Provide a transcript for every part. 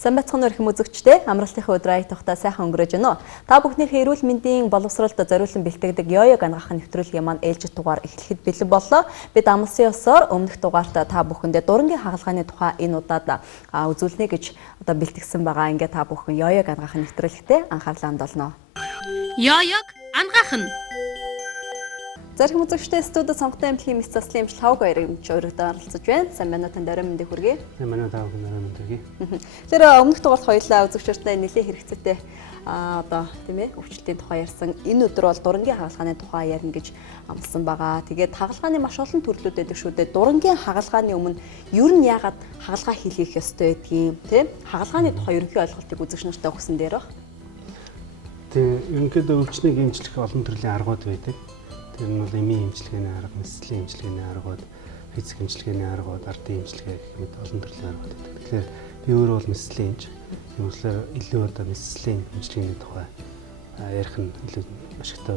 Сайн бацхан өрх үзэгчдээ амралтынхаа өдөр ая тухта сайхан өнгөрөөж байна уу? Та бүхнийхээ эрүүл мэндийн боловсролд зориулсан бэлтгэдэг Йоёг ангахын нэвтрүүлгийн маань ээлжид дугаар эхлэхэд бэлэн боллоо. Бид амлсан ёсоор өмнөх дугаартаа та бүхэндээ дурангийн хагалгааны тухай энэ удаад үзүүлнэ гэж бэлтгэсэн байгаа. Ингээ та бүхэн Йоёг ангахын нэвтрүүлэгтээ анхаарлаа хандуулно. Йоёг ангахын Зарим үзэгчдээ студид сонготой эмнэлгийн мэс заслын эмчил хавг баярын өргөдөө оролцож байна. Сайн байна уу танд орой мэндийг хүргэе. Сайн байна уу та бүхэн орой мэнд хүргэе. Тэр өмнөх дугаарт хоёулаа үзэгчдээ нэлээд хэрэгцээтэй тийм ээ өвчлөлийн тухай ярьсан. Энэ өдөр бол дурангийн хагалгааны тухай ярина гэж амласан байгаа. Тэгээд хагалгааны маш олон төрлүүд байдаг шүү дээ. Дурангийн хагалгааны өмнө ер нь яагаад хагалгаа хийх ёстой байдгийг тийм хагалгааны тухай ерөнхий ойлголтыг үзэгч нартай өгсөн дээр баг. Тийм ерөнхийдөө өвчнийг эмчлэх олон төрлийн аргууд байдаг. Тэр нь бол эмийн эмчилгээний арга, мэслийн эмчилгээний аргууд, физик эмчилгээний аргууд, ардын эмчилгээ гэх мэт олон төрлийн аргууд байдаг. Тэгэхээр би өөрөө бол мэслийн эмч. Тийм болохоор илүү мэслийн эмчилгээний тухай ярих нь илүү ашигтай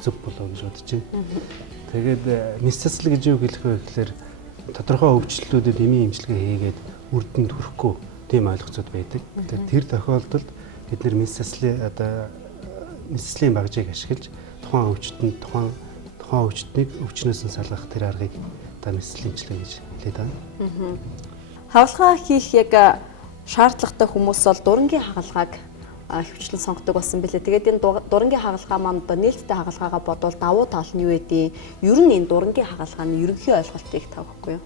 зөв болов гэж бодож байна. Тэгээд мэс засал гэж юу хэлэх вэ гэхээр тодорхой өвчлөлтүүдэд эмийн эмчилгээ хийгээд үрдэнд хүрэхгүй тийм ойлголцоод байдаг. Тэгэхээр тэр тохиолдолд бид нэр мэс заслын мэслийн багжийг ашиглаж тухайн өвчтөнд тухайн өвчтнийг өвчнөөс нь салгах тэр аргыг мэслийн эмчилгээ гэж хэлээд байна. Хагалгаа хийх яг шаардлагатай хүмүүс бол дурангийн хагалгааг хөвчлэн сонгодог болсон билээ. Тэгээд энэ дурангийн хагалгаа маань нээлттэй хагалгаагаа бодвол давуу тал нь юу вэ? Ер нь энэ дурангийн хагалгааны ерөнхий ойлголтыг тавихгүй юу?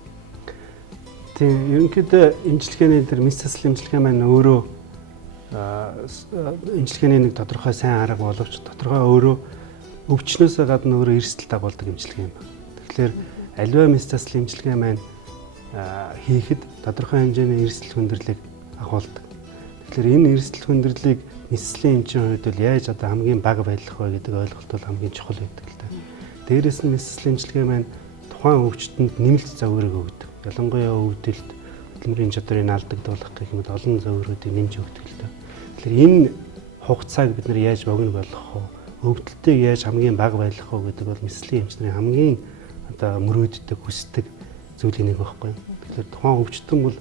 Тийм, ерөнхийдөө эмчилгээний тэр мэс заслын эмчилгээ маань өөрөө эмчилгээний нэг тодорхой сайн арга боловч тодорхой өөрөө өвчнөөсөө гадна өөрөө эрсдэл дагуулдаг эмчилгээ юм байна. Тэгэхээр аливаа мэс заслын эмчилгээ маань хийхэд тодорхой хэмжээний эрсдэл хүндрэлийг агуулдаг. Тэгэхээр энэ эрсдэл хүндрэлийг мэслийн эмчийн хувьд бол яаж хамгийн бага байлгах вэ гэдэг ойлголт бол хамгийн чухал байдаг л да. Дээрээс нь мэслийн эмчилгээ маань тухайн өвчтөнд нэмэлт зөвөрөг өгдөг. Ялангуяа өвдөлт, хөдөлмөрийн чадрыг алдагдуулах гэх мэт олон зөвөрүүдийг нэмж өгдөг л да. Тэгэхээр энэ хугацааг бид нар яаж богино болгох вэ? Өвдөлтийг яаж хамгийн бага байлгах вэ гэдэг бол мэслийн эмчнэрийн хамгийн мөрөөддөг, хүсдэг зүйлийн нэг байхгүй. Тэгэхээр тухайн өвчтөн бол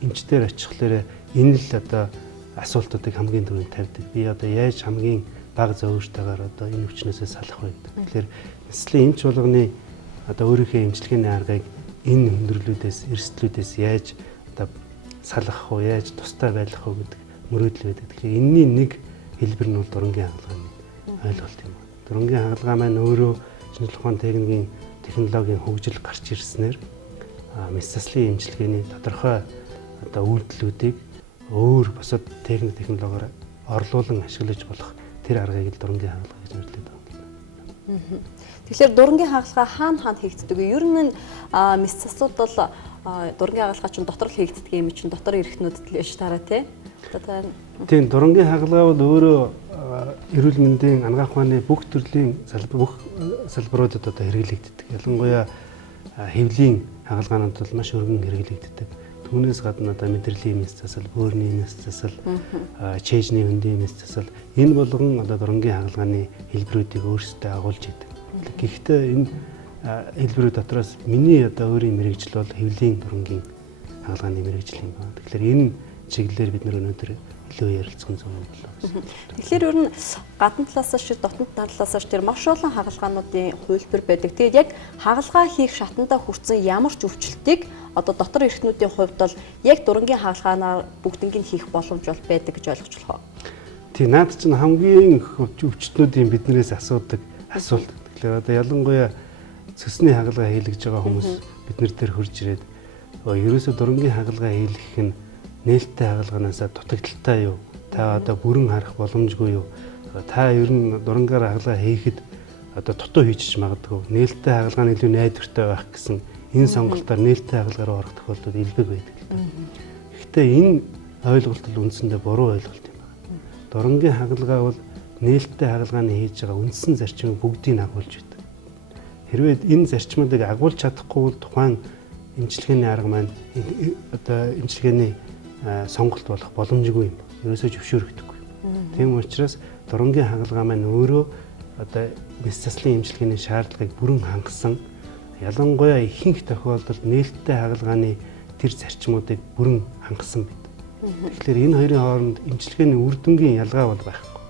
эмчдэр очихлаарэ энэ л асуултуудыг хамгийн түрүүнд тавьдаг. Би яаж хамгийн бага зөвөртөйгээр энэ өвчнөөсөө салах вэ гэдэг. Тэгэхээр мэслийн эмч болгоны өөрийнхөө эмчилгээний аргыг энэ хүндрэлүүдээс, эрсдлүүдээс яаж салгах вэ, яаж тустай байлгах вэ гэдэг мөрөөдөл байдаг. Тэгэхээр энэний нэг хэлбэр нь бол дурангийн хагалгааны ойлголт юм. Дурангийн хагалгаа маань өөрөө шинжлэх ухааны техникийн технологийн хөгжил гарч ирснээр мэс заслын эмчилгээний тодорхой үйлдэлүүдийг өөр бусад технологиор орлуулан ашиглаж болох тэр аргыг л дурангийн хагалгаа гэж нэрлэдэг байна. Тэгэхээр дурангийн хагалгаа хаана хийгддэг вэ? Ер нь мэс заслууд бол дурангийн хагалгаа чинь дотор л хийгддэг юм чинь дотор эрхтнүүдэд л биш тараа тий. Тийм дурангийн хагалгаа бол өөрөө эрүүл мэндийн анагаах ухааны бүх төрлийн бүх салбаруудад хэрэглэгддэг. Ялангуяа хэвлийн хагалгаанууд бол маш өргөн хэрэглэгддэг. Түүнээс гадна мэдрэлийн мэс засал, бөөрийн мэс засал, чэйжний хөндийн мэс засал энэ болгон дурангийн хагалгааны хэлбэрүүдийг өөрсдөө агуулж идэг. Гэхдээ энэ хэлбэрүүд дотроос миний өөрийн мэрэгжил бол хэвлийн дурангийн хагалгааны мэрэгжил юм байна. Тэгэхээр энэ чиглэлээр бид өнөөдөр илүү ярилцсан зүйл болов гэсэн. Тэгэхээр ер нь гадна талаас шиг дотны талаас шиг тэр маш олон хагалгаануудын хувилбар байдаг. Тэгээд яг хагалгаа хийх шатандаа хүрсэн ямар ч өвчлөлтийг дотор эрхтнүүдийн хувьд бол яг дурангийн хагалгаанаар бүгднийг хийх боломж бол байдаг гэж ойлгож болох уу? Тийм наад чинь хамгийн өвчлөлтүүдийн биднээс асуудаг асуулт. Тэгэхээр ялангуяа цэсний хагалгаа хийлгэж байгаа хүмүүс биднэр дээр хурж ирээд ерөөсө дурангийн хагалгаа хийлгэх нь нээлттэй хагалгаанаас дутагдaltaй юу? Та бүрэн харах боломжгүй юу? Та ер нь дурангаар хагалгаа хийхэд дутуу хийчих магадгүй. Нээлттэй хагалгааны илүү найдвартай байх гэсэн энэ сонголтоор нээлттэй хагалгаар орох тохиолдол илбэг байдаг. Гэхдээ энэ ойлголт л үндсэндээ буруу ойлголт юм байна. Дурангийн хагалгаа бол нээлттэй хагалгааны хийж байгаа үндсэн зарчмыг бүгдийг агуулж байдаг. Хэрвээ энэ зарчмуудыг агуулж чадахгүй бол тухайн эмчилгээний арга маань эмчилгээний сонголт болох боломжгүй юм. Ерөөсөө зөвшөөрөгдөхгүй. Тийм учраас дурангийн хагалгаа маань өөрөө мэс заслын эмчилгээний шаардлагыг бүрэн хангасан. Ялангуяа ихэнх тохиолдолд нээлттэй хагалгааны тэр зарчмуудыг бүрэн хангасан байд. Тэгэхээр энэ хоёрын хооронд эмчилгээний үр дүнгийн ялгаа бол байхгүй.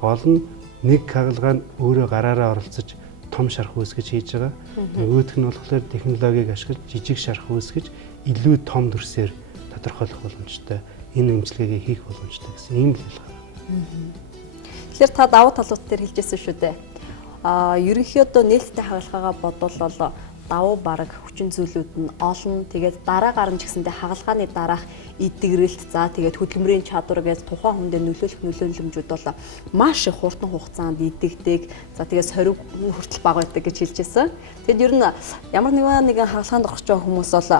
Гол нь нэг хагалгаа нь өөрөө гараараа оролцож том шарх үүсгэж хийж байгаа. Нөгөөх нь болохоор технологиг ашиглаж жижиг шарх үүсгэж илүү том дүрсээр тодорхойлох боломжтой. Энэ эмчилгээгээ хийх боломжтой гэсэн ийм л ялгаа. Тэгэхээр та давуу талууд дээр хэлжсэн шүү дээ. Ерөнхийдөө нээлттэй хагалгаагаа бодвол давуу бараг хүчин зүйлүүд нь олон. Тэгээд дараагаар нь ч гэсэндээ хагалгааны дараах идэгрэлт за тэгээд хөдөлмөрийн чадвар гэж тухайн хүндээ нөлөөлөх нөлөөлөмжүүд бол маш их хурдан хугацаанд идэгдэг. За тэгээд сориг хүртэл бага байдаг гэж хэлжсэн. Тэгэд ер нь ямар нэгэн хагалгаанд орох гэж байгаа хүмүүс бол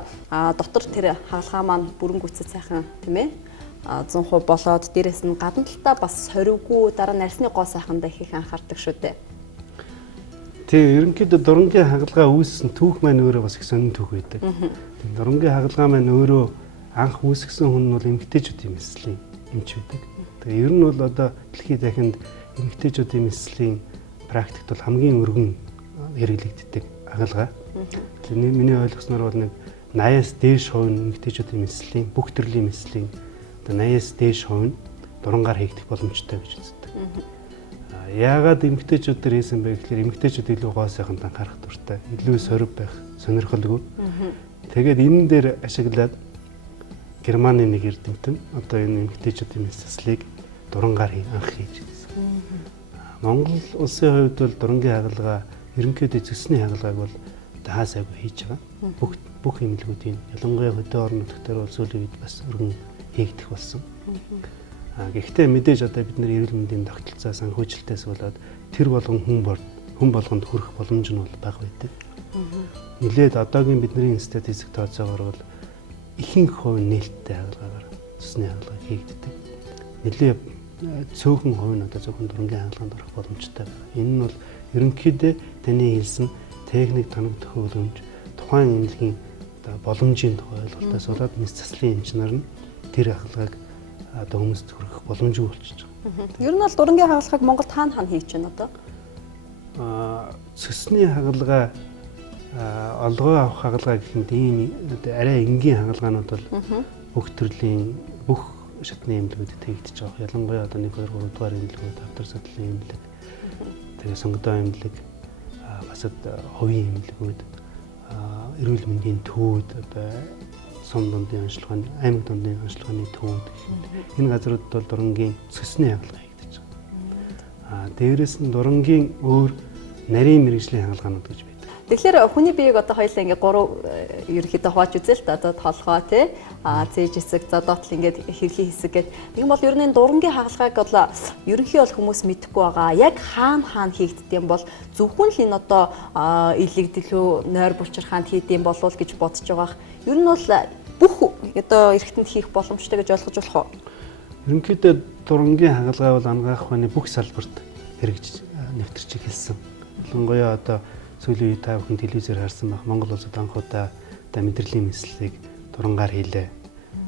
дотор тэр хагалгаа маань бүрэн гүйцэд сайхан тийм ээ 100% болоод дээрэс нь гадна талдаа бас сориггүй дараа нарсны гоо сайхандаа их анхаардаг шүү дээ. Тэгээ ерөнхийдөө дурангийн хагалгаа үүссэн түүх маань өөрөө бас их сонин түүх байдаг. Тэгээ дурангийн хагалгаа маань өөрөө анх үүсгэсэн хүн нь бол эмэгтэйчүүдийн мэслийн эмч байдаг. Тэгээ ер нь бол одоо дэлхийн дахинд эмэгтэйчүүдийн мэслийн практикт бол хамгийн өргөн хэрэглэгддэг хагалгаа. Тэгээ миний ойлгосноор бол нэг 80-аас дээш хувь нь эмэгтэйчүүдийн мэслийн бүх төрлийн мэслийн одоо 80-аас дээш хувь нь дурангаар хийгдэх боломжтой гэж үздэг. Яагаад эмэгтэйчүүд төр хийсэн бэ гэхээр эмэгтэйчүүд илүү гоо сайханд анхаарах дуртай, илүү сорив байх, сонирхолгүй. Тэгээд энэ дээр ашиглаад Германы нэг эрдэмтэн одоо энэ эмэгтэйчүүдийн мэсслийг дурангаар анх хийж ирсэн. Монгол улсын хувьд бол дурангийн хагалгаа ерөнхийдөө зөсний хагалгааг бол таасаагүй хийж байгаа. Бүх эмнэлгүүдийн ялангуяа хөдөө орон нутгаар бол сүүлийн үед бас өргөн хийгдэх болсон. Гэхдээ мэдээж одоо бид нэр эрүүл мэндийн тогтолцоо санхүүжилтээс болоод тэр болгон хүн болгонд хүрэх боломж нь бол бага байдаг. Нилээд одоогийн бидний статистик тооцоогоор бол ихэнх хувь нээлттэй хагалгаагаар цусны хагалгаа хийгддэг. Нилээ цөөхөн хувь нь одоо зөвхөн дурангийн хагалгаанд орох боломжтой байна. Энэ нь бол ерөнхийдөө таны хэлсэн техник тоног төхөөлөмж тухайн эмнэлгийн одоо боломжийн тухай ойлголтоос болоод мэс заслын инженер нь тэр хагалгааг одоо хүмүүст хүргэх боломжгүй болчихж байгаа. Ер нь бол дурангийн хагалгааг Монголд хаана хийж байна одоо? Цэсний хагалгаа олгоо авах хагалгаа гэхэд ийм арай энгийн хагалгаанууд бол бүх төрлийн бүх шатны эмнэлгүүдэд хийгдэж байгаа. Ялангуяа одоо 1 2 3 дугаар эмнэлгүүд, автор судлалын эмнэлэг, тэгээ сонгодоо эмнэлэг, бас хувийн эмнэлгүүд, эрүүл мэндийн төвүүд одоо сум дундын онцлогооны, аймаг дундын онцлогооны төвүүд гэх энэ газруудад бол дурангийн цэсний хагалгаа хийгдэж байгаа. Дээрээс нь дурангийн өөр нарийн мэргэжлийн хагалгаанууд гэж байдаг. Тэгэхээр хүний биеийг одоо хоёулаа ингээ 3 ерөнхийдөө хувааж үзээ л да. Одоо толгой тий, цээж хэсэг, за доотл ингээд хэрхий хэсэг гэдэг. Тэгм бол ер нь дурангийн хагалгааг бол ерөнхий бол хүмүүс мэдэхгүй байгаа. Яг хаана хийгддэм бол зөвхөн л энэ одоо илэгдэлөө нойр булчир хаанд хийдэм болов гэж бодож байгаа. Ер нь бол бүх одоо эргэтэнд хийх боломжтой гэж ойлгож болох уу? Ерөнхийдөө дурангийн хагалгаа бол ангаах ухааны бүх салбарт хэрэгжиж нэвтэрч эхэлсэн. Ялангуяа одоо сүүлийн үе та бүхэн телевизээр харсан байх Монгол улсад анх удаа мэдрэлийн мэслийг дурангаар хийлээ.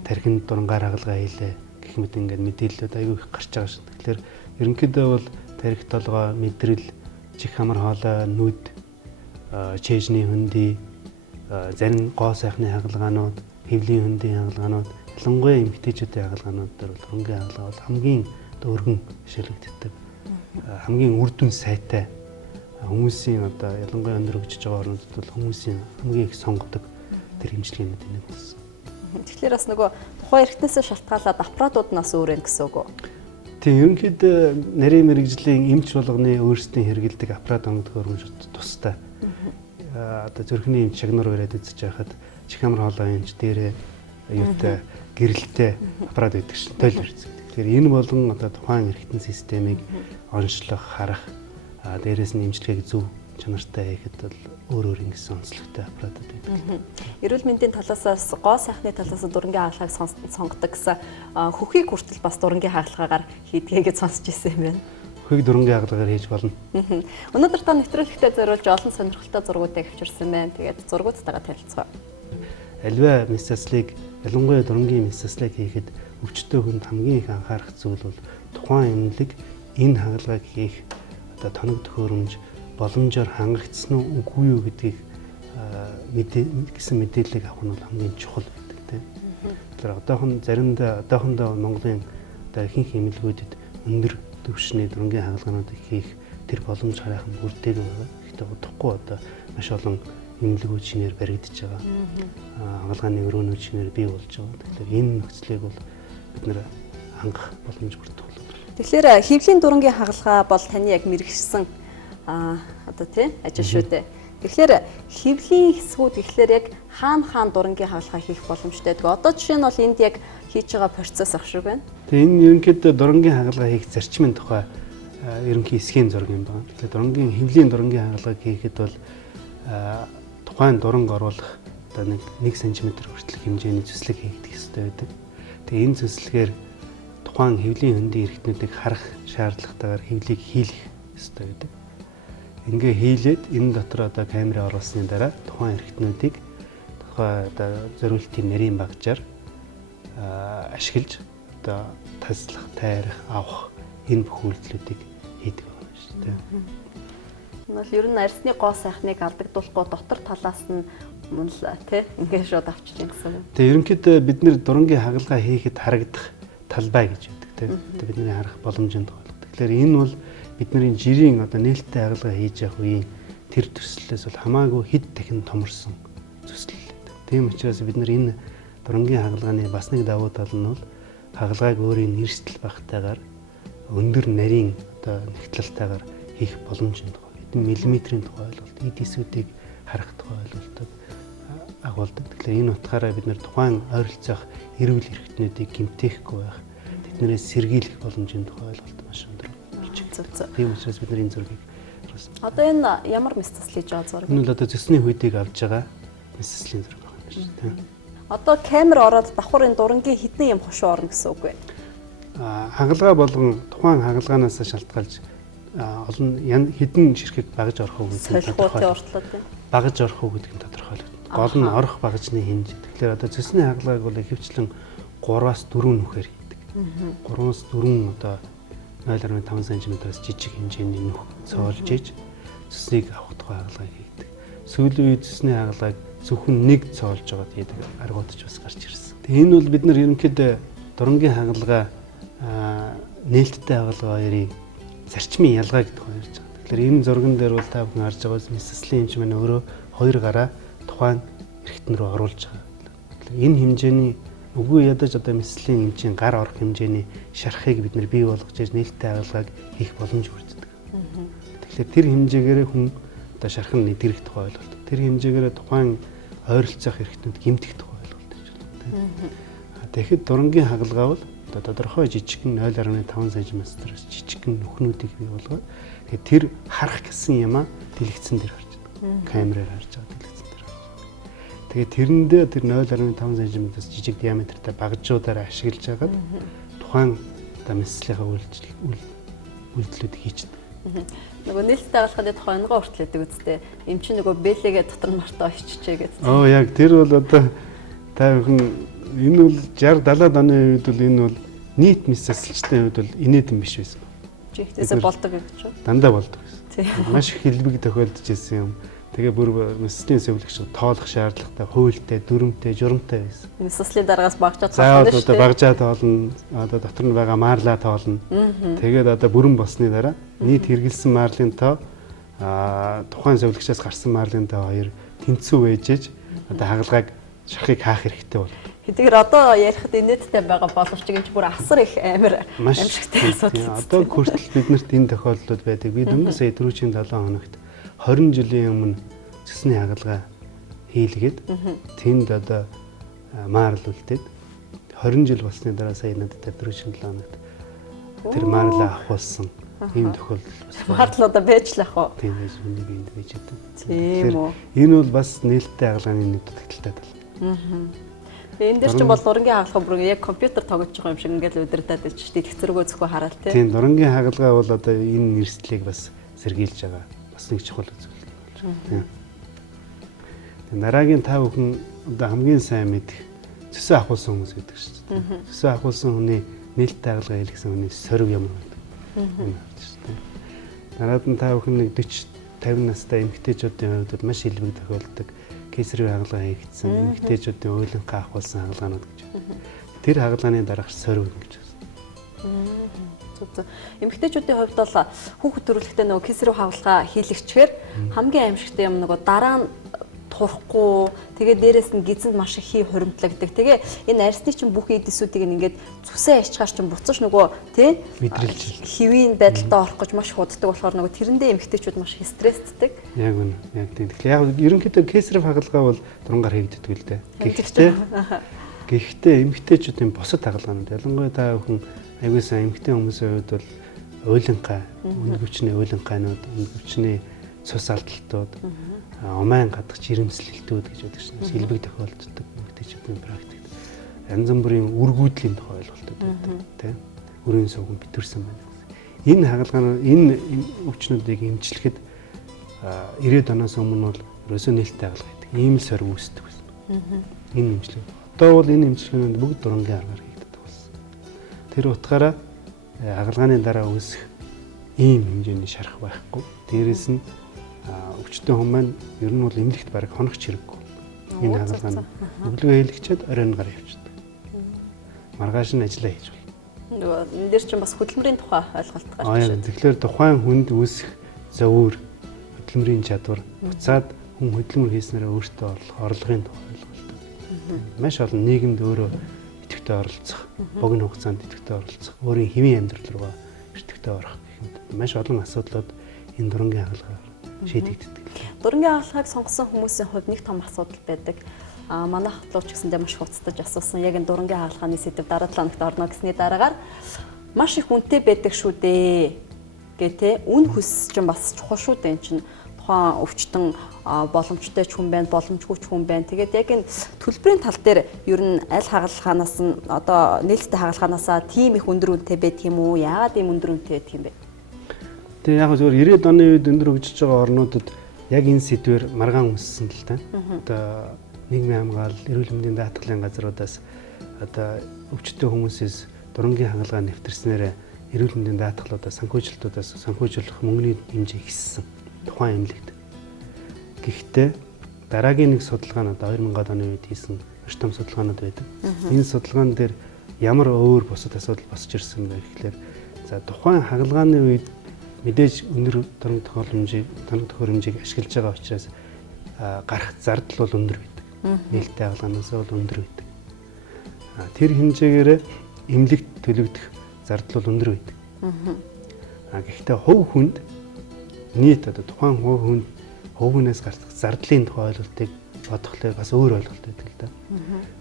Тархинд дурангаар хагалгаа хийлээ гэх мэт ингээд мэдээлэлүүд аягүй их гарч байгаа шүү. Тэгэхээр ерөнхийдөө бол тархи толгой, мэдрэл, чих хамар хоолой, нүд, чэйжний хөндөй, зарим гоо сайхны хагалгаанууд, хэвлийн хөндөйн хагалгаанууд, ялангуяа эмэгтэйчүүдийн хагалгаанууд дээр бол дурангийн хагалгаа бол хамгийн өргөн шилжүүлэгддэг. Хамгийн үр дүн сайтай хүмүүсийн одоо ялангуяа өндөр хөгжиж байгаа орнуудад бол хүмүүсийн хамгийн их сонгодог тэр хэмжлэгнүүд нэг болсон. Тэгэхээр бас нөгөө тухайн эрхтнээс шалтгаалаад аппаратууд нас өөр юм гэсэн үг үү? Тийм, ерөнхийдөө нарийн мэргэжлийн эмч болгоны өөрсдийн хэрэгэлдэг аппарат онгод хөрөмжөд тустай. Одоо зүрхний эмч шагнуур бариад үзэж байхад чих хамар хоолой эмч дээрээ юутай гэрэлтэй аппарат байдаг шин тойл барьц. Тэгэхээр энэ болгон одоо тухайн эрхтэн системийг онцлох, харах, дээрээс нь эмчилгээг зөв чанартай хийхэд бол өөр ингэсэн онцлогтой аппаратууд байдаг. Эрүүл мэндийн талаас гоо сайхны талаас дурангийн хагалгааг сонгодог гэсэн хөхийг хүртэл бас дурангийн хагалгаагаар хийдгээ гэж сонсч ирсэн юм байна. Хөхийг дурангийн хагалгаагаар хийж болно. Өнөөдөр та нэвтрүүлэгтээ зориулж олон сонирхолтой зургуудыг авчирсан байна. Тэгээд зургуудтайгаа танилцгаа. Аливаа мэс заслыг ялангуяа дурангийн мэс заслыг хийхэд өвчтөе хүнд хамгийн их анхаарах зүйл бол тухайн эмнэлэг энэ хагалгааг хийх одоо тоног төхөөрөмж боломжоор хангагдсан уу үгүй юу гэдгийг гэсэн мэдээллийг авах нь бол хамгийн чухал байдаг тийм. Тэгэхээр одоохондоо Монголын одоо ихэнх эмнэлгүүдэд өндөр түвшний дурангийн хагалгаануудыг хийх тэр боломж хараахан бүрдээгүй байгаа. Гэхдээ удахгүй одоо маш олон эмнэлгүүд шинээр баригдаж байгаа. Хагалгааны өрөөнүүд шинээр бий болж байгаа. Тэгэхээр энэ нөхцөлийг бол бид нэр хангах боломж бүрдэх болов. Тэгэхээр хэвлийн дурангийн хагалгаа бол таны яг мэрэгшсэн одоо тийм ажил шүү дээ. Тэгэхээр хэвлийн хэсгүүд тэгэхээр яг хаана дурангийн хагалгаа хийх боломжтой гэдэг. Одоо жишээ нь бол энд яг хийж байгаа процесс ах шиг байна. Тэгээ энэ ерөнхийдөө дурангийн хагалгаа хийх зарчмын тухай ерөнхий эсхийн зураг юм байна. Тэгэхээр хэвлийн дурангийн хагалгааг хийхэд бол тухайн дуранг оруулах одоо 1 см хүртэлх хэмжээний зүслэг хийгдэх ёстой байдаг. Тэгээ энэ зүслэгээр тухайн хэвлийн хөндийн эрхтнүүдийг харах шаардлагатайгаар хэвлийг хийлэх ёстой байдаг. Ингээ хийлээд энэ дотор одоо камера оруулсны дараа тухайн эрхтнүүдийг тухайн одоо зориултын нарийн багжаар ашиглаж одоо таслах, тайрах, авах энэ бүх үйлдэлүүдийг хийдэг байна шүү дээ. Энэ бол ер нь арьсны гоо сайхныг алдагдуулахгүй дотор талаас нь мөн л тий ингээд шууд авчиж гэсэн юм. Тэгээ ерөнхийдөө бид нэр дурангийн хагалгаа хийхэд харагдах талбай гэж байдаг тий. Одоо бидний харах боломжтой байна. Тэгэхээр энэ бол бидний жирийн одоо нээлттэй хагалгаа хийж явах үеийн тэр төслөөс бол хамаагүй хэд дахин томорсон төсөл. Тийм учраас бид нар энэ дурангийн хагалгааны бас нэг давуу тал нь бол хагалгааг өөрийн нэрстэл багтаагаар өндөр нарийн одоо нэгтлэлтайгаар хийх боломжтой байна. Хэдэн миллиметрийн тухай ойлголт, эд эсүүдийг харах тухай ойлголтод агуулдаг. Тэгэхээр энэ утгаараа бид нар тухайн ойролцоох эрүүл эрхтнүүдийг гэмтээхгүй байх, тэднээс сэргийлэх боломжтой тухай ойлголт маш өндөр. Тийм учраас бид нар энэ зургийг харуулсан. Одоо энэ ямар мэс засал хийж байгаа зураг? Энэ бол одоо зөсний хүйдийг авж байгаа мэс заслын зураг байна шүү дээ. Одоо камер ороод давхар энэ дурангийн хэдэн юм хошуу орно гэсэн үг вэ? Хагалгаа болгон тухайн хагалгаанаас шалтгаалж олон хэдэн ширхэг багаж орох уу гэдэг нь тодорхойлогдсон. Багаж орох уу гэдэг нь тодорхойлогдсон. Гол нь орох багажны хэмжээ. Тэгэхээр одоо зөсний хагалгааг бол ихэвчлэн 3-аас 4 нүхээр хийдэг. 3-аас 4 одоо 0.5 см-аас жижиг хэмжээний нүх цоолж иж цэснийг авах тухай хагалгаа хийдэг. Сүүлийн үед цэсний хагалгааг зөвхөн нэг цоолж байгаа гэдэг аргууд ч бас гарч ирсэн. Тэгээ энэ бол бид нар ерөнхийдөө дурангийн хагалгаа нээлттэй хагалгаа хоёрын зарчмын ялгаа гэдэг нь ярьж байгаа. Тэгэхээр энэ зурган дээр бол та бүхэн харж байгаа мэсэслийн хэмжээ маань өөрөө 2 гараа тухайн эрхтэн рүү оруулж байгаа. Тэгэхээр энэ хэмжээний үгүй ядаж одоо мэсэслийн хэмжээний гар орох хэмжээний шархыг бид нар бий болгож ирж нээлттэй хагалгааг хийх боломж бүрддэг. Тэгэхээр тэр хэмжээгээр хүн одоо шарх нь нэдгэрэх тухай ойлголт. Тэр хэмжээгээр тухайн ойролцоох эрхтнүүд гэмтэх тухай ойлголт гэж байна. Тэгэхэд дурангийн хагалгаа бол одоо тодорхой жижигхэн 0.5 см-аас жижигхэн нүхнүүдийг бий болгоод тэгээд тэр харах гэсэн юмаа дэлгэцэн дээр харж байгаа. Камераар харж байгаа дэлгэцэн дээр харж байгаа. Тэгээд тэрэндээ тэр 0.5 см-аас жижиг диаметртай багажуудаараа ашиглаж хагаад тухайн одоо мэслийнхаа үйлдэлүүд хийчихдэг. Нөгөө нээлттэй хагалгааны тухай онгоо хүртэл өгдөг үстэй. Эм чинь нөгөө бэлэгээ дотор мартаа очичээ гэдэг. Яг тэр бол одоо та бүхэн энэ бол 60-70 оны үед бол энэ бол нийт мэс засалчдын үед бол инээдэн биш байсан. Чихтэйсээ болдог гэж үү? Дандаа болдог байсан. Маш их хэлбэг тохиолдож ирсэн юм. Тэгээ бүр мэслийн зөвлөгч тоолох шаардлагатай, хуйлтай, дүрмтэй, журамтай байсан. Мэс заслын дараагаас багжаад тоолно шүү дээ. Багжаад тоолно. Одоо дотор нь байгаа маарлаа тоолно. Тэгээд одоо бүрэн болсны дараа нийт хэрэгэлсэн маарлын тоо тухайн зөвлөгчөөс гарсан маарлын тоо хоёр тэнцүү байжээж одоо хагалгааг шархыг хаах хэрэгтэй бол. Тэгэхээр одоо ярихад инээдтэй байгаа боловч энэ ч бүр асар их амар амжилттай асуудал. Одоо хүртэл биднэрт энэ тохиолдлууд байдаг. Би дөнгөж сая 4-7 хоногт 20 жилийн өмнө цэсний хагалгаа хийлгээд тэнд одоо маарл үлдээд 20 жил болсны дараа сая надад 4-7 хоногт тэр маарлаа авахулсан ийм тохиолдол бас маарл одоо байж л ах уу? Тийм байж үнийг энд байж байгаа. Тийм үү. Энэ бол бас нээлттэй хагалгааны нэг дутагдaltaй тал. Энэ дээр чинь бол дурангийн хагалгаа бүр яг компьютер тоглож байгаа юм шиг ингээл удирдаад ич дэлгэц рүүгөө зөвхөн хараад тийм. Дурангийн хагалгаа бол одоо энэ нэрслийг бас сэргийлж байгаа. Бас нэг чухал зүйл болж байна. Дараагийн та бүхэн одоо хамгийн сайн мэдэх цэсээ ахуулсан хүмүүс гэдэг шүү дээ. Цэсээ ахуулсан хүний нээлттэй хагалгаа хийлгсэн хүний сорив ямар байдаг. Энэ харж шүү дээ. Дараад нь та бүхэн нэг 40-50 настай эмэгтэйчүүдийн хувьд бол маш илбэг тохиолддог кесаревын хагалгаа хийгдсэн эмэгтэйчүүдийн уйланхаа ахуулсан хагалгаанууд гэж Тэр хагалгааны дараах сорив гэж байна. Эмэгтэйчүүдийн хувьд бол хүүхэд төрүүлэхдээ нөгөө кесарево хагалгаа хийлэгчээр хамгийн аимшигтай юм нөгөө дараа нь турахгүй тэгээд дээрэс нь гизэнд маш их хий хуримтлагддаг. Тэгээ энэ арьсны чинь бүх эдисүүдийг ингээд зүсээ ачгаар чинь буцаж нөгөө тий хэвийн байдалтай орох гэж маш худдаг болохоор нөгөө тэрэндээ эмэгтэйчүүд маш их стресстэй. Яг үнэ. Яг тийм. Тэгэхээр яг ерөнхийдөө кесарево хагалгаа бол дурангаар хийгддэг л дээ. Гэхдээ эмэгтэйчүүдийн бусад хагалгаанууд ялангуяа та бүхэн аягүй сайн эмэгтэй хүмүүсийн хувьд бол уйланхай, өнгөвчний уйланхайнууд, өнгөвчний цус алдалтууд, умайн гадах жирэмслэлтүүд гэж байдаг шнэ. Илбэг тохиолддог эмэгтэйчүүдийн практикт. Янз бүрийн үргүүдлийн тухай ойлголтууд байдаг, тийм. Үрийн сувган битүүрсэн байна гэсэн. Энэ хагалгаанууд, энэ өвчнүүдийг эмчлэхэд 90-ад оноос өмнө бол ерөөсөө нээлттэй хагалгаа гэдэг. Ийм л сорив үүсдэг байсан. Энэ эмчилгээ. Одоо бол энэ эмчилгээнүүд бүгд дурангийн аргаар хийгддэг болсон. Тэр утгаараа хагалгааны дараа үүсэх ийм хэмжээний шарах байхгүй. Дээрээс нь өвчтөн хүн маань ер нь бол эмнэлэгт бараг хоногч хэрэггүй. Энэ хагалгааны өглөө хэлэгчээд оройн гар явчихдаг. Маргааш нь ажиллаа хийж байна. Нөгөө энэ дээр чинь бас хөдөлмөрийн тухай ойлголт гарч байна. Тэгэхээр тухайн хүнд үүсэх зөвөр хөдөлмөрийн чадвар буцаад хүн хөдөлмөр хийснээр өөртөө орлогын тухай ойлголт. Маш олон нийгэмд өөрөө идэвхтэй оролцох, богино хугацаанд идэвхтэй оролцох, өөрийн хэвийн амьдрал руугаа эртвэхтэй орох гэхэд маш олон асуудлууд энэ дурангийн хагалгаар шийдэгддэг. Дурангийн хагалгааг сонгосон хүмүүсийн хувьд нэг том асуудал байдаг. Манайх лууч гэсэндээ маш хуцтаж асуусан. Яг энэ дурангийн хагалгааны сэдв дараа 7 хоногт орно гэсний дараагаар маш их үнэтэй байдаг шүү дээ гэх үн хөс чинь бас чухал шүү дээ. Энд чинь тухайн өвчтөн боломжтой ч хүн байна, боломжгүй ч хүн байна. Тэгээд яг энэ төлбөрийн тал дээр ер нь аль хагалгаанаас нь одоо нээлттэй хагалгаанаас тийм их өндөр үнэтэй байдаг юм уу? Яагаад ийм өндөр үнэтэй байдаг юм бэ? Тэгээ яг зөвөр 90-ад оны үед өндөр хөгжиж байгаа орнуудад яг энэ сэдвээр маргаан үүссэн л та. Одоо нийгмийн хамгаалал, эрүүл мэндийн даатгалын газруудаас одоо өвчтөе хүмүүсээс дурангийн хагалгаа нэвтэрснээр эрүүл мэндийн даатгалуудаас санхүүжүүлэх мөнгөний хэмжээ ихссэн. Тухайн эмнэлэгт. Гэхдээ дараагийн нэг судалгаанууд 2000-ад оны үед хийсэн маш том судалгаанууд байдаг. Энэ судалгаан дээр ямар өөр бусад асуудал босч ирсэн бэ гэхээр за тухайн хагалгааны үед мэдээж өндөр дарга тохиолдмжийг ашиглаж байгаа учраас гарах зардал бол өндөр байдаг. Нээлттэй хагалгаанаас бол өндөр байдаг. Тэр хэмжээгээр эмнэлэгт төлөгдөх зардал бол өндөр байдаг. Гэхдээ хувь хүнд нийт одоо тухайн хувь хүнээс гардаг зардлын тухай ойлголтыг бодохлоор бас өөр ойлголт байдаг л да.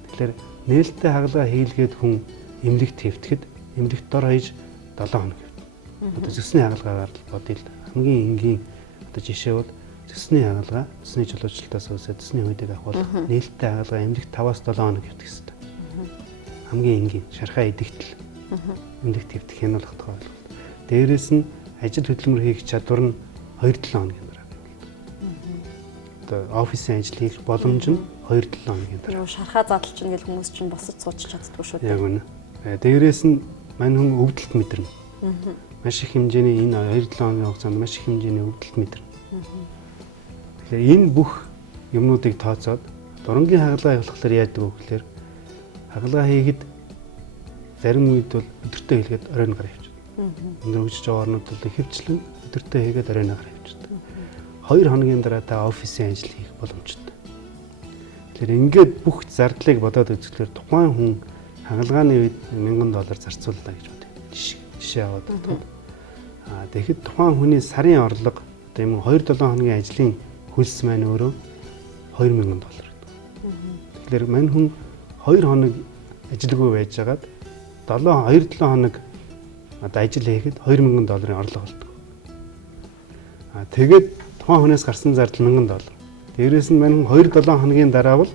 Тэгэхээр нээлттэй хагалгаа хийлгээд хүн эмнэлэгт хэвтгэхэд эмнэлэгт дор хаяж 7 хоног хэвтэнэ. Одоо зүсний хагалгаагаар л бодъё л хамгийн энгийн одоо жишээ бол зүсний хагалгаа, зүсний чулуужлалтаас үүсээд зүсний хүйдэг авах бол нээлттэй хагалгаа эмнэлэгт 5-аас 7 хоног хэвтэх хэрэгтэй. Хамгийн энгийн шархаа идэгтэл эмнэлэгт хэвтэх энэ болох тухай ойлголт. Дээрээс нь ажил хөдөлмөр хийх чадвар нь 2-7 хоногийн дараа. Одоо офисын ажил хийх боломж нь 2-7 хоногийн дараа. Шархаа задлж чинь гэл хүмүүс чинь босож сууж чаддгүй шүү дээ. Яг үнэ. Дээрээс нь мань хүн өвдөлт мэдэрнэ. Маш их хэмжээний энэ 2-7 хоногийн хугацаанд маш их хэмжээний өвдөлт мэдэрнэ. Тэгэхээр энэ бүх юмнуудыг тооцоод дурангийн хагалгаа явуулахлаар яадаг вэ гэхээр хагалгаа хийгээд зарим үед бол өдөртөө хийлгээд оройн гар явчихна. Өндөр хөгжиж байгаа орнууд бол ихэвчлэн өдөртөө хийгээд оройн гар явчихдаг. 2 хоногийн дараа та офисын ажил хийх боломжтой. Тэгэхээр ингээд бүх зардлыг бодоод үзэхлээр тухайн хүн хагалгааны үед $1000 зарцууллаа гэж бодъё. Жишээ аваад бодоход. Тэгэхэд тухайн хүний сарын орлого одоо юм 2-7 хоногийн ажлын хөлс маань өөрөө $2000 гэдэг. Тэгэхээр мань хүн 2 хоног ажилгүй байжгаад 2-7 хоног одоо ажил хийхэд $2000 орлого болдог. Тэгээд тухайн хүнээс гарсан зардал $1000. Дээрээс нь мань 2-7 хоногийн дараа бол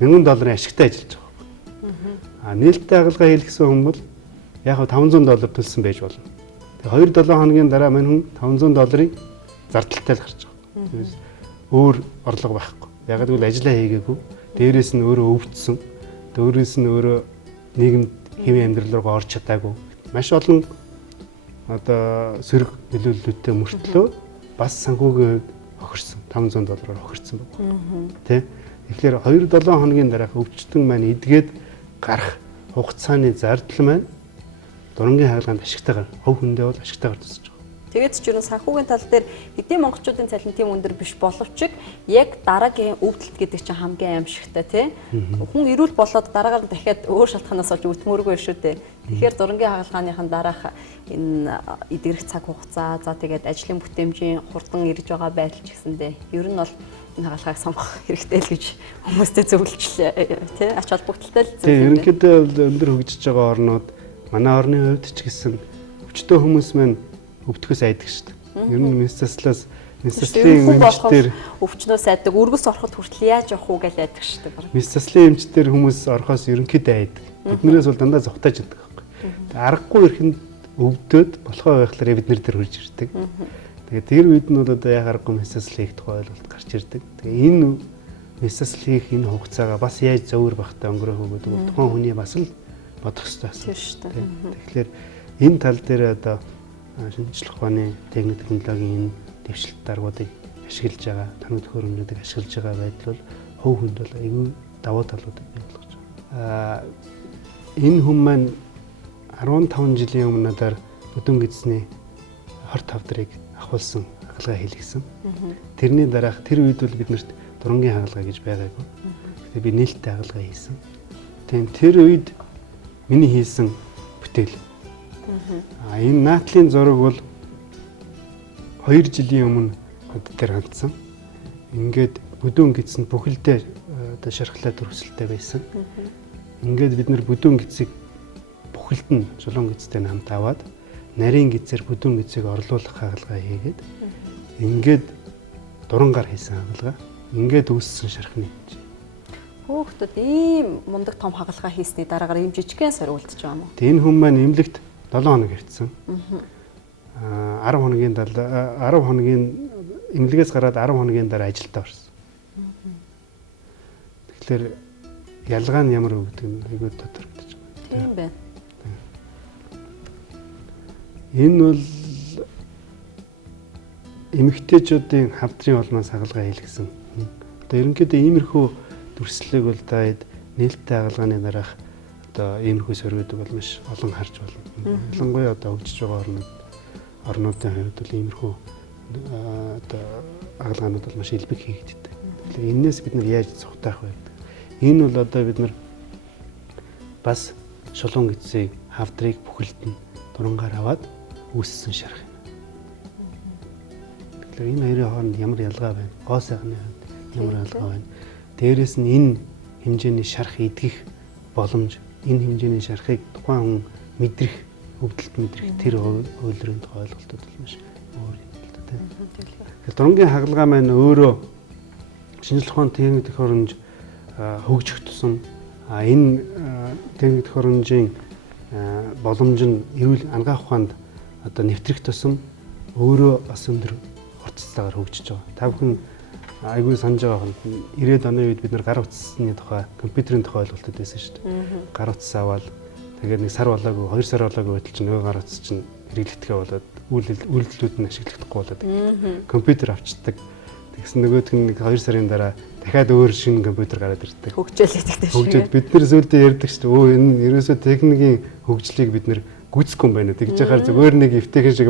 $1000 ашигтай ажиллаж байгаа. Нээлттэй хагалгаа хийлгэсэн хүн бол яг $500 төлсөн байж болно. Тэгээ 2-7 хоногийн дараа мань хүн $500 зардалтай л гарч байгаа. Өөр орлого байхгүй. Яг гэвэл ажиллаа хийгээгүй. Дээрээс нь өөрөө өвдсөн. Дээрээс нь өөрөө нийгэмд хэвийн амьдрал руугаа орж чадаагүй. Маш олон одоо сөрөг нөлөөллүүдтэй мөртлөө бас санхүүгийн хохирсон $500 хохирсон байна. Тэ? Тэгэхээр 2-7 хоногийн дараах өвчтөн маань эдгээд гарах хугацааны зардал маань дурангийн хаалгаанд ашигтайгаар хөв хүндээ бол ашигтайгаар тусаж байгаа. Тэгээд ч юу санхүүгийн тал дээр хэдийн монголчуудын цалин тийм өндөр биш боловч яг дараагийн өвдөлт гэдэг чинь хамгийн аимшигтай тий. Хүн ирүүл болоод дараагаар нь дахиад өөр шалтгаанаас олж үтмөргүй шүү дээ. Тэгэхээр дурангийн хаалгааныхан дараах энэ эдгэрэх цаг хугацаа за тэгээд ажлын бүтээмжийн хурдан ирж байгаа байдал ч гэсэндээ ер нь бол энэ хаалгааг сонгох хэрэгтэй л гэж хүмүүстэй зөвлөжлээ тий. Ач холбогдолтой л зөв. Ерөнхийдөө өндөр хөгжиж байгаа орнууд манай орны хувьд ч гэсэн өвчтөө хүмүүс маань өвдөхөөс айдаг шүү дээ. Ер нь менструаслаас менструалийн эмчтэр өвчнөөс айдаг, өргөс ороход хүртэл яаж явах уу гэж айдаг шүү дээ. Менструалийн эмчтэр хүмүүс орохоос ерөнхийдөө айдаг. Биднээс бол дандаа зугатааж идэг байхгүй. Тэгээ аргагүй ирэхэнд өвдөд болохоо байхлаар бид нар дээр хурж ирдэг. Тэгээ тэр үед нь бол одоо яг аргагүй менструал хийх тухай ойлголт гарч ирдэг. Тэгээ энэ менструал хийх энэ хугацаагаа бас яаж зөвөр багтаа өнгөрөөх үү гэдэг тухайн хүний бас л бодох хэрэгтэй асуулт. Тэгэхээр энэ тал дээр одоо шинжлэх ухааны техник технологийн энэ дэвшилт даргуудыг ашиглаж байгаа, танил төхөөрөмжүүдийг ашиглаж байгаа байдал бол хөв хүнд бол айгүй давуу талуудыг бий болгож байгаа. Энэ хүн маань 15 жилийн өмнө надаар бүдүүн гидсний 25 дарыг ахуулсан хаалгаа хийлгэсэн. Тэрний дараах тэр үед бол биднэрт дурангийн хаалгаа гэж байгаагүй. Тэгэхээр би нээлттэй хаалгаа хийсэн. Тэгээд тэр үед миний хийсэн бүтээл. Энэ наатлын зураг бол 2 жилийн өмнө дээр хандсан. Ингээд бүдүүн гидсэнд бүхэлдээ одоо шархлаа төрөсөлтэй байсан. Ингээд бид нар бүдүүн гидсийг бүхэлд нь жолоон гидстэй хамт аваад нарийн гидсээр бүдүүн гидсийг орлуулах хаалгаа хийгээд ингээд дурангаар хийсэн хаалгаа. Ингээд үүссэн шархны. Хүүхдүүд ийм мундаг том хагалгаа хийсний дараагаар ийм жижигхэн сар үлдчихэж байгаа юм уу? Энэ хүн маань эмнэлэгт 7 хоног ирсэн. 10 хоногийн эмнэлгээс гараад 10 хоногийн дараа ажилдаа орсон. Тэгэхээр ялгаа нь ямар өгдөг нь айгүй тодорхойлж байгаа. Тийм байна. Энэ бол эмэгтэйчүүдийн хавдрын улмаас хагалгаа хийлгэсэн. Одоо ерөнхийдөө иймэрхүү дүрслэлийг бол даад нээлттэй хагалгааны дараах одоо иймэрхүү сөргөдөг бол маш олон харж байна. Ялангуяа одоо хөгжиж байгаа орнуудын хувьд бол иймэрхүү одоо хагалгаанууд бол маш илбэг хийгддэг. Тэгэхээр энээс бид нар яаж цухтаах вэ гэдэг. Энэ бол одоо бид нар бас шулуун гидсийг хавдрыг бүхэлд нь дурангаар аваад үүссэн шарх юм. Тэгэхээр энэ хоёрын хооронд ямар ялгаа байна? Гоо сайхны хувьд ямар ялгаа байна? Дээрээс нь энэ хэмжээний шарх идэх боломж, энэ хэмжээний шархыг тухайн хүн мэдрэх, өвдөлт мэдрэх тэр үйлрийн тухай ойлголтууд бол маш өөр юм л да тийм. Тэгэхээр дурангийн хагалгаа маань өөрөө шинжлэх ухааны техник төхөөрөмж хөгжих тусам энэ техник төхөөрөмжийн боломж нь эрүүл анагаах ухаанд одоо нэвтрэх тусам өөрөө бас өндөр хурцтайгаар хөгжиж байгаа. Та бүхэн айгүй санаж байгаа хүн 90-ад оны үед бид нар гар утасны тухай компьютерийн тухай ойлголтод байсан шүү дээ. Гар утас аваад тэгээд нэг сар болоогүй 2 сар болоогүй байтал чинь нөгөө гар утас чинь хэрэглэхтэй болоод үйлдэлүүд нь ашиглахдаггүй болоод компьютер авчдаг. Тэгсэн нөгөөх нь 2 сарын дараа дахиад өөр шинэ компьютер гараад ирдэг. Хөгжөөл гэдэг шиг. Хөгжөөд бид нар зөвлөдөө ярьдаг шүү дээ. Өө энэ ерөөсөө техникийн хөгжлийг бид нар гүйцэхгүй юм байна. Тэгж яхаар зүгээр нэг эвтэйхэн шиг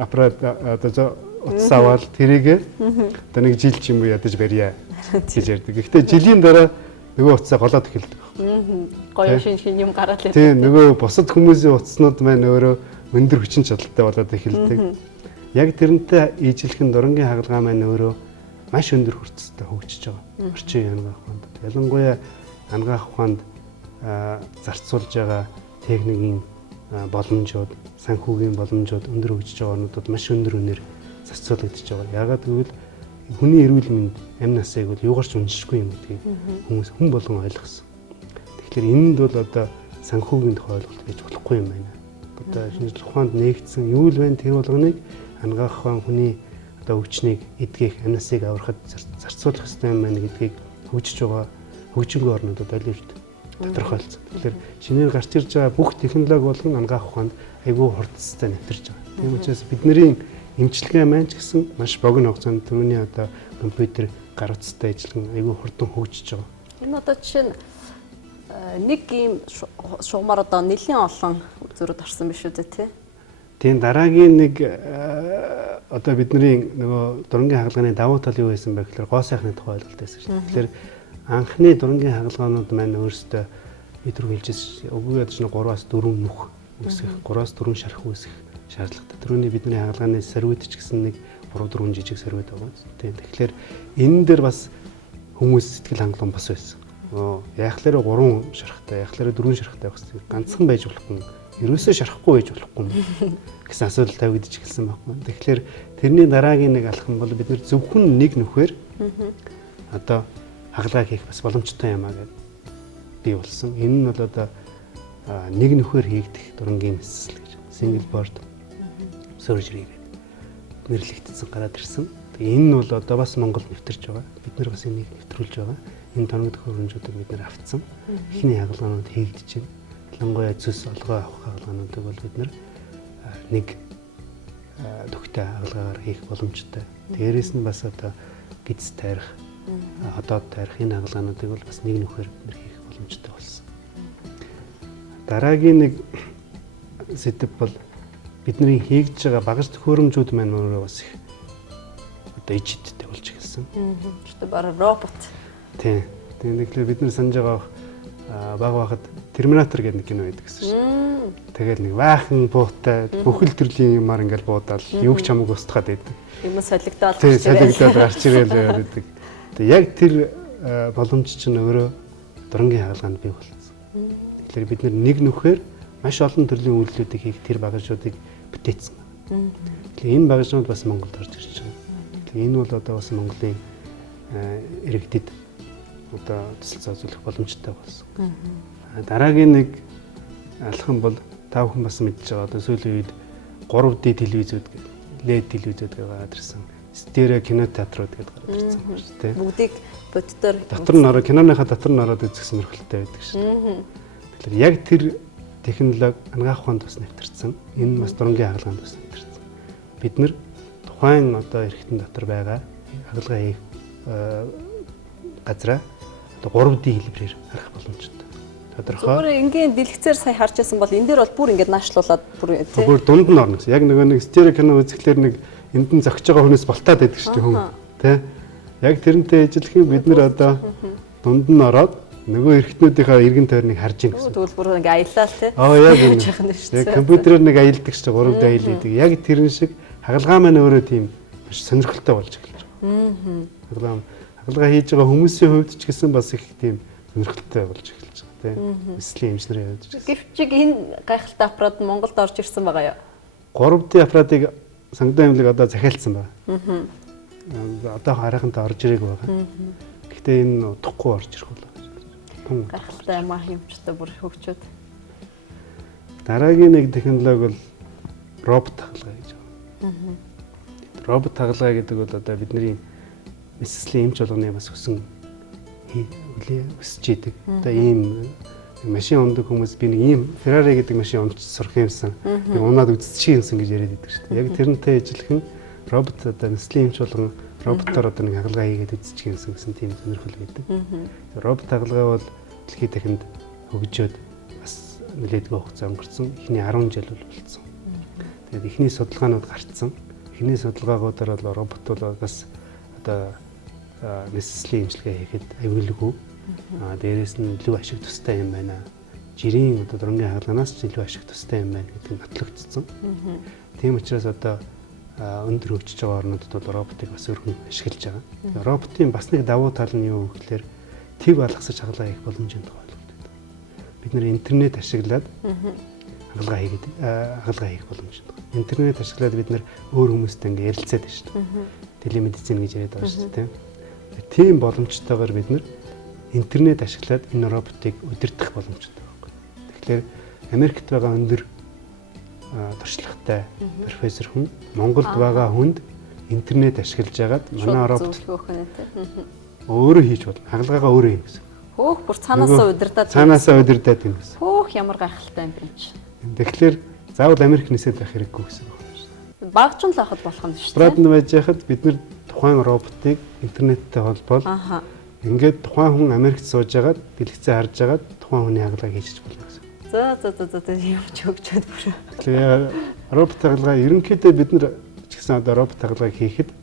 аппарат одоо утас аваад тэрийг одоо нэг жил ч юм уу ядаж барья гэж ярьдаг. Гэхдээ жилийн дараа нөгөө утасаа голоод эхэлдэг. Гоё шин юм гараад ирдэг. Тийм нөгөө бусад хүмүүсийн утаснууд маань өөрөө өндөр хүчин чадалтай болоод эхэлдэг. Яг тэрнтэй ижлэхэн дурангийн хагалгаа маань өөрөө маш өндөр хурцтай хөгжиж байгаа. Орчин анагаах ухаанд. Ялангуяа анагаах ухаанд зарцуулж байгаа техникийн боломжууд, санхүүгийн боломжууд өндөр хөгжиж байгаа орнуудад маш өндөр үнээр зарцуулагдж байгаа. Яагаад гэвэл хүний эрүүл мэнд амь насыг бол юугаарч уншихгүй юм гэдгийг хүмүүс хүн болгон ойлгосон. Тэгэхээр энэнд бол одоо санхүүгийн тухай ойлголт гэж болохгүй юм байна. Одоо шинжлэх ухаанд нээгдсэн юу л байна тэр болгоныг анагаах ухаан хүний одоо өвчнийг эдгэх, амь насыг аврахад зарцуулах хэрэгтэй юм байна гэдгийг хөгжиж байгаа хөгжингүй орнуудад олж тодорхойлцсон. Тэгэхээр шинээр гарч ирж байгаа бүх технологи болгон анагаах ухаанд айгүй хурцтай нэвтэрж байгаа. Тийм учраас бидний эмчилгээ маань ч гэсэн маш богино хугацаанд түрүүний одоо компьютер гар утастай ажиллан айгүй хурдан хөгжиж байгаа. Энэ одоо жишээ нь нэг ийм шугамар одоо нэлийн олон зүрд орсон биш үү те? Тийм дараагийн нэг одоо бидний нөгөө дурангийн хагалгааны давуу тал юу байсан бэ гэхээр гоо сайхны тухай ойлголт байсан шүү дээ. Тэгэхээр анхны дурангийн хагалгаанууд маань өөрсдөө өдрөг хэлжсэн өгөө ядч нь 3-аас 4 нүх үсгэх 3-аас 4 шарх үсгэх шаардлагатай. Түрүүний бидний хагалгааны сорвид ч гэсэн нэг 3-4 жижиг сорвид байгаа. Тийм. Тэгэхээр энэ дээр бас хүмүүс сэтгэл хангалуун бас байсан. Яахлаараа 3 шархтай, яахлаараа 4 шархтай байх гэсэн ганцхан байж болохгүй. Ерөөсөө шарахгүй байж болохгүй гэсэн асуудал тавигдж эхэлсэн байхгүй. Тэгэхээр тэрний дараагийн нэг алхам бол бид нэр зөвхөн нэг нүхээр одоо хагалгаа хийх бас боломжтой юм аа гэдэг бий болсон. Энэ нь бол одоо нэг нүхээр хийгдэх дурангийн мэсэл гэж single board surgery гэдэг нэрлэгдсэн гараад ирсэн. Тэгээ энэ нь бол одоо бас Монголд нэвтэрч байгаа. Бид нар бас энийг нэвтрүүлж байгаа. Энэ тоногдох хөрөнгөжүүдийг бид нар авцсан. Эхний хагалгаанууд хийгдэж байна. Ялангуяа зүс олгоо авах хагалгаануудыг бол бид нар нэг төгтэй хагалгаагаар хийх боломжтой. Дээрээс нь бас одоо гидс тайрах, ходоод тайрах энэ хагалгаануудыг бол бас нэг нүхээр бид нар хийх боломжтой болсон. Дараагийн нэг сэдэв бол бидний хийгдэж байгаа багаж төхөөрөмжүүд маань өөрөө бас их одоо ижидтэй болж эхэлсэн. Өөртөө бараг робот. Тийм. Тэгэхээр бид нар санаж байгаа баг байхад Терминатор гэдэг нэг кино байдаг гэсэн шүү. Тэгээд нэг баахан буутай бүхэл төрлийн юмар ингээл буудаал юу ч хамаагүй устгаад байдаг. Юм солигдоод гарч ирээ. Солигдоод гарч ирэл байдаг. Тэгээд яг тэр боломж чинь өөрөө дурангийн хагалгаанд бий болсон. Тэгэхээр бид нэг нүхээр маш олон төрлийн үйлдэлүүдийг хийх тэр багажуудыг бүтээсэн. Тэгэхээр энэ багажнууд бас Монголд орж ирж байгаа. Тэгэхээр энэ бол одоо бас Монголын иргэдэд одоо төсөл зохиолох боломжтой болсон. Дараагийн нэг алхам бол та бүхэн бас мэдж байгаа одоо сүүлийн үед 3D телевизүүд LED телевизүүд гараад ирсэн. Стерео кинотеатрууд гэдэг гараад ирсэн байна шүү дээ. Бүгдийг боддоор дотор нь ороо киноныхаа дотор нь ороод үзэх сонирхолтой байдаг шүү. Тэгэхээр яг тэр технологи ангаах ухаанд бас нэвтэрсэн. Энэ бас дурангийн хагалгаанд бас нэвтэрсэн. Бид нэр тухайн одоо эрхтэн дотор байгаа хагалгаа хийх газраа одоо 3D хэлбэрээр харах боломжтой. Зүгээр ингийн дэлгэцээр сая харж байсан бол энэ дээр бол бүр ингээд наашлуулад бүр тий. Бүр дунд нь орно гэсэн. Яг нөгөө нэг стерео кино үзэхлээр нэг энд нь зогсож байгаа хүнээс болтаад байдаг шүү дээ хүн. Тий. Яг тэрнтэй ижилхэн бид нэр одоо дунд нь ороод нөгөө эрхтнүүдийнхээ эргэн тойрныг харж ийн гэсэн. Тэгвэл бүр ингээд аялал тий. Яг энэ. Яг компьютерээр нэг аялдаг шүү дээ 3D аялдаг. Яг тэрэн шиг хагалгаа маань өөрөө тийм маш сонирхолтой болж эхэлж байгаа. Хагалгаа хийж байгаа хүмүүсийн хувьд ч гэсэн бас их тийм сонирхолтой болж эхэлж байгаа. Эслийн эмчнэрийн явж. Гэвчиг энэ гайхалтай аппарат Монголд орж ирсэн байгаа юу? 3D аппаратыг сонгодог аймлаг одоо захиалсан байна. Одоо харахантай орж ирээг байгаа. Гэхдээ энэ удахгүй орж ирэх болоо. Гайхалтай мах юмчтай бүр хөгчөөд. Дараагийн нэг технологи бол робот хагалгаа гэж байна. Робот хагалгаа гэдэг бол одоо бидний эсслийн эмч болгоны бас өсөн өсөж идэг. Одоо ийм машин ундаг хүмүүс би нэг ийм Ferrari гэдэг машин унж сурах юмсан. Нэг унаад үзчихсэн юмсан гэж яриад байдаг шүү дээ. Яг тэрнтэй ижилхэн робот одоо нэслийн эмч болгон роботоор одоо нэг хагалгаа хийгээд үзчих юмсан гэсэн тийм сонирхол байдаг. Робот хагалгаа бол дэлхийн дахинд хөгжөөд бас нэлээдгүй хугацаа өнгөрцөн. Эхний 10 жил болсон. Тэгээд эхний судалгаанууд гарцсан. Эхний судалгаагуудаар бол робот бол бас одоо нэслийн имчилгээ хийхэд аюулгүй. Дээрээс нь илүү ашиг тустай юм байна. Жирийн одоо дурангийн хагалгаанаас ч илүү ашиг тустай юм байна гэдэг нь батлагдсан. Тийм учраас одоо өндөр хөгжиж байгаа орнуудад бол роботыг бас өргөн ашиглаж байгаа. Роботын бас нэг давуу тал нь юу гэхээр төв алгасаж хагалгаа хийх боломжтой болгодог. Бид нэр интернет ашиглаад хагалгаа хийх боломжтой. Интернет ашиглаад бид нэр өөр хүмүүстэй ингээ ярилцаад байна шүү дээ. Телемедицин гэж яриад байгаа шүү дээ. Тийм боломжтойгоор бид нэр интернет ашиглаад энэ роботыг удирдах боломжтой байхгүй. Тэгэхээр Америкт байгаа өндөр туршлагатай профессор хүн Монголд байгаа хүнд интернет ашиглаж агаад манай робот өөрөө хийж болно. Хагалгаагаа өөрөө юм гэсэн. Хөөх бүр цаанаасаа удирдаад юм гэсэн. Хөөх ямар гайхалтай юм бэ чи. Тэгэхээр заавал Америк нисээд байх хэрэггүй гэсэн байна шүү дээ. Багч нь л ахад болох юм шүү дээ. Бранд байж яхад бид нэр тухайн роботыг интернеттэй холбоол Ингээд тухайн хүн Америкт сууж агаад бэлгэцээ харж агаад тухайн хүний хагалгаа хийж болно гэсэн. За юм ч хөгжөөд бүр. Тэгэхээр робот хагалгаа ерөнхийдөө бид нар ч гэсэн одоо робот хагалгааг хийхэд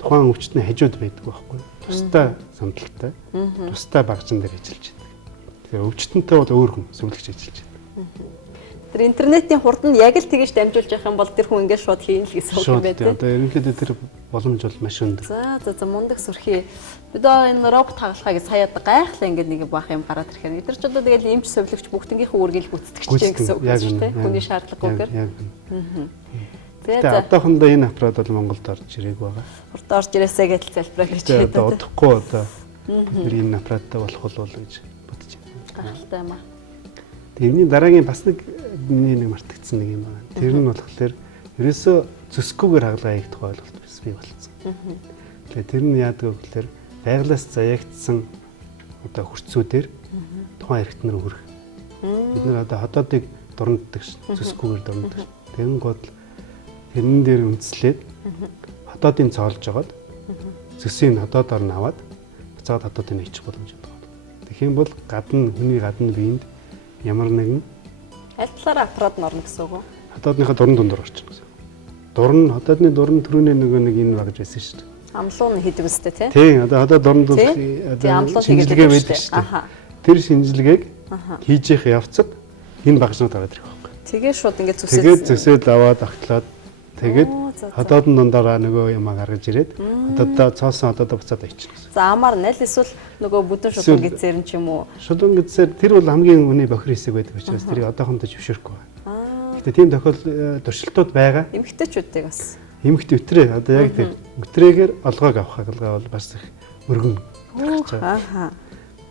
тухайн өвчтний хажууд байдаг байхгүй юу? Тусдаа сандалтай, тусдаа багжин дээр ажиллаж байдаг. Тэгэхээр өвчтөнтэй бол өөр хүн сүлгэж ажиллаж байдаг. Тэр интернетийн хурданд яг л тэгэж дамжуулж явах юм бол тэр хүн ингээд шууд хийн л гэсэн үг юм байна тийм. Одоо ерөнхийдөө тэр боломж бол маш өндөр. За мундаг сүрхий. Бид энэ робот хагалгааг саяад гайхлаа ингээд нэг баах юм гараад ирэхээр эдгээр ч одоо тэгэл эмч совлогч бүгднгийнхээ үргэлж гүйцэтгэж чинь гэсэн үг шүү дээ. Хүний шаардлагагүйгээр. За одоохондоо энэ аппарат бол Монголд орж ирээг байгаа. Хурд орж ирээсэй гэдэл залбираа гэж хэлээд одоо удахгүй одоо бид энэ аппараттай болох болов гэж бодож байна. Гайхалтай юм аа. Тэрний дараагийн бас нэг мартагдсан нэг юм байна. Тэр нь болохоор ерөөсөө зөсгүйгээр хагалгаа хийх ойлголт бий болсон. Тэгэхээр тэр нь яадаг вэ гэхээр байгалаас заяагдсан одоо хүрцүүдээр тухайн эрхтнэр хүрэх. Бид нар одоо хотоодыг дурнаддаг шин зөсгүйгээр дурнаддаг. Тэрэн гол тэрэн дээр үндэслээд хотоодын цоолж жагаад зөсийг хотоодоор нь аваад буцаад хотоодыг хийчих боломж байна. Тэгэх юм бол хүний гадна биед ямар нэгэн аль талаараа аппарат нь орно гэсэн үг үү? Хотоодныхаа дуран дундор орчихно гэсэн. Хотоодны дуран төрөний нэг энэ багж байсан шүү дээ. Амлуун хийдэг үстэй тий? Тийм, одоо дуран дунд одоо шинжилгээ байдаг шүү дээ. Тэр шинжилгээг хийж явах явцад энэ багжнууд аваад ирэх байхгүй. Тэгээ шууд ингээд зөсөөд аваад агтлаад тэгээд хотоодны дундаараа нөгөө юм гаргаж ирээд хотоодоо цоосон хотоодоо буцаад авчихна гэсэн. За амар нь л эсвэл нөгөө бүдүүн шудан гэзээр нь ч юм уу? Шудан гэзээр тэр бол хамгийн хүний бохир хэсэг байдаг учраас тэрийг одоохондоо зөвшөөрөхгүй байна. Гэхдээ тийм тохиол туршилтууд байгаа. Эмэгтэйчүүдийг бас. Эмэгтэй өтрээ одоо яг тэр өтрээгээр олгоог авах хагалгаа бол бас их өргөн гарч байгаа.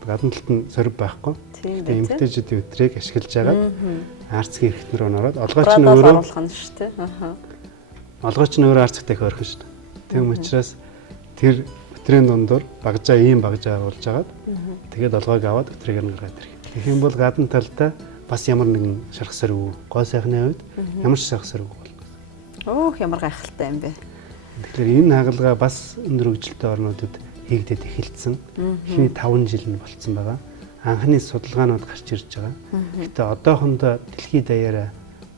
Гадна талд нь сорив байхгүй. Тэгээ эмэгтэйчүүдийн өтрээг ашиглаж агаад арцгийн эрхтнэр ороод олгооч нь өөрөө оруулах нь шүү дээ. Олгооч нь өөрөө арцтай их ойрхон шүү дээ. Тийм учраас тэр өтрийн дундуур ийм багжаа оруулж агаад тэгээд олгоог аваад өтрээгээр нь гаргаад ирэх. Тэгэх юм бол гадна талдаа бас ямар нэгэн шарх сорив, гоо сайхны үед ямар ч шарх сорив болно. Өөх ямар гайхалтай юм бэ. Тэгэхээр энэ хагалгаа бас өндөр хөгжилтэй орнуудад хийгдээд эхэлсэн. Эхний 5 жил нь болцсон байгаа. Анхны судалгаанууд гарч ирж байгаа. Гэтэ одоохондоо дэлхийд даяараа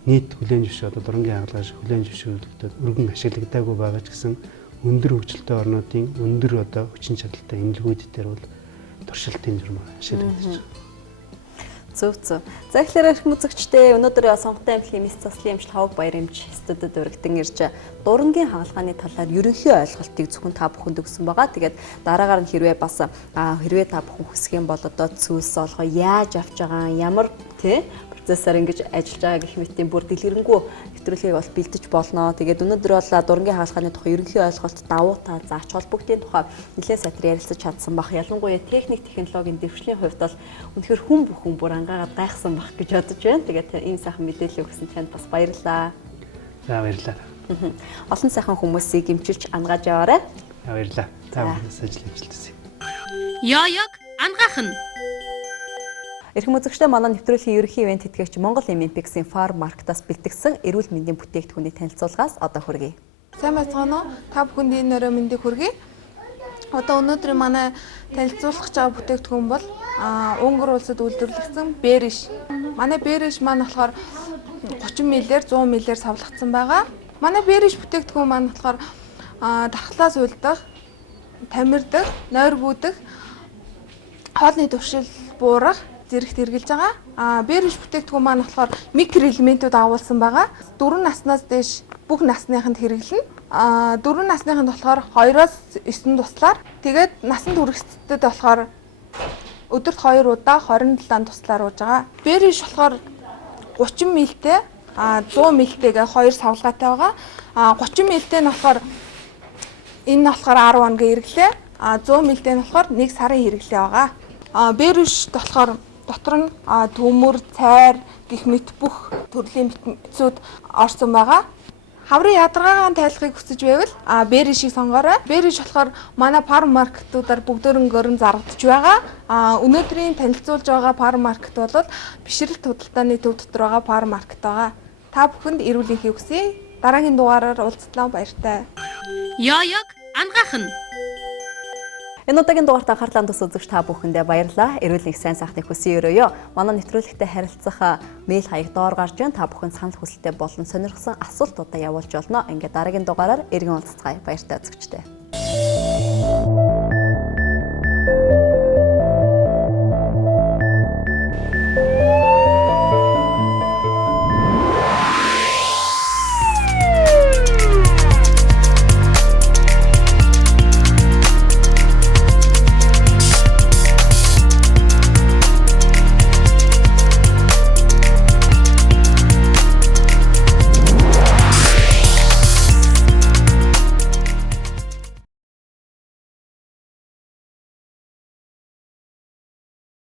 нийт хүлээн зөвшөөрөл одоо дурангийн хагалгаа шиг хүлээн зөвшөөрлөлтөд өргөн ашиглагдаагүй байгаа ч гэсэн өндөр хөгжилтэй орнуудын өндөр одоо хүчин чадалтай эмнэлгүүд дээр бол туршилтын журмаар ашиглагдаж байна. Зөв. За тэгэхээр эрх үзэгчтэй өнөөдөр сонготой эмнэлгийн мэс заслын эмчил Хаваг Баярэмж студид өргөдөн ирж дурангийн хагалгааны талаар ерөнхий ойлголтыг зөвхөн та бүхэнд өгсөн байгаа. Тэгээд дараагаар нь хэрвээ та бүхэн хүсэх юм бол одоо цөлс олгоо яаж авч байгаа ямар тий процессор ингэж ажиллаж байгаа гэх мэтийн бүр дэлгэрэнгүй нэвтрүүлгийг бол бэлдэж болно. Тэгээд өнөөдөр бол дурангийн хагалгааны тухай ерөнхий ойлголт давуу тал заач холбогдын тухай нэлээд сайтар ярилцаж чадсан баг. Ялангуяа техник технологийн дэвшлийн хувьд бол үнэхээр хүн бүхэн бүр ангаагаад гайхсан баг гэж бодож байна. Тэгээд ийм сайхан мэдээлэл өгсөн танд бас баярлалаа. За баярлалаа. Олон сайхан хүмүүсийг эмчилж ангааж яваарай. Баярлалаа. Та бүхнээс ажил амжилт. Яаяг ангаах нь. Эрхэм үзэгчдээ манай нэвтрүүлгийн ерөнхий ивент тэтгэгч Монгол Олимпиксийн Farm Market-аас бэлтгэсэн эрүүл мэндийн бүтээгдэхүүний танилцуулгаас одоо хүргэе. Сайн байцгаана уу? Та бүхэнд энэ өрөө мэндийг хүргэе. Одоо өнөөдөр манай танилцуулах гэж байгаа бүтээгдэхүүн бол Унгар улсад үйлдвэрлэгдсэн бэриш. Манай бэриш маань болохоор 30 мл-ээр 100 мл-ээр савлагдсан байгаа. Манай бэриш бүтээгдэхүүн маань болохоор дархлаас уйлдах, тамирдах, нойр бүүдэх, хоолны төвшил буурах зэрэгт хэрэгжилж байгаа. Бэриш бүтээгдэхүүн маань болохоор микроэлементүүд агуулсан байгаа. 4 наснаас дээш бүх насныханд хэрэглэнэ. 4 насныханд болохоор 2-оос 9 туслаар. Тэгээд насанд хүрэхтэд болохоор өдөрт 2 удаа 27 туслаар ууж байгаа. Бэриш болохоор 30 мл-тэй 100 мл-тэйгээ 2 савлгаатай байгаа. 30 мл-тэй нь болохоор энэ нь болохоор 10 хоногийн хэрэглээ. 100 мл-тэй нь болохоор 1 сарын хэрэглээ байгаа. Бэриш болохоор дотор нь төмөр, цайр гэх мэт бүх төрлийн мэдцүүд орсон байгаа. Хаврын ядаргаагаан тайлахыг хүсэж байвал бэришийг сонгоорой. Бэриш болохоор манай Farm Market-уудаар бүгдөрөнгөөр зарагдж байгаа. Өнөөдрийн танилцуулж байгаа Farm Market бол бишрэлт худалдааны төв дотор байгаа Farm Market байгаа. Та бүхэнд эрүүл энхийг хүсье. Дараагийн дугаараар уулзтлаа баяртай. Яаяг ангаах нь. Энэ удаагийн дугаарт анхаарлаа хандуулсан үзэгч та бүхэндээ баярлалаа. Эрүүл мэндийн сайн сайхныг хүсэн өрөөё. Манай нэвтрүүлэгтээ харилцах мэйл хаяг доор гарч байна. Та бүхэн санал хүсэлтээ болон сонирхсан асуултуудаа явуулж болно. Ингээд дараагийн дугаараар иргэн уулзцгаая. Баяртай үзэгчтэй.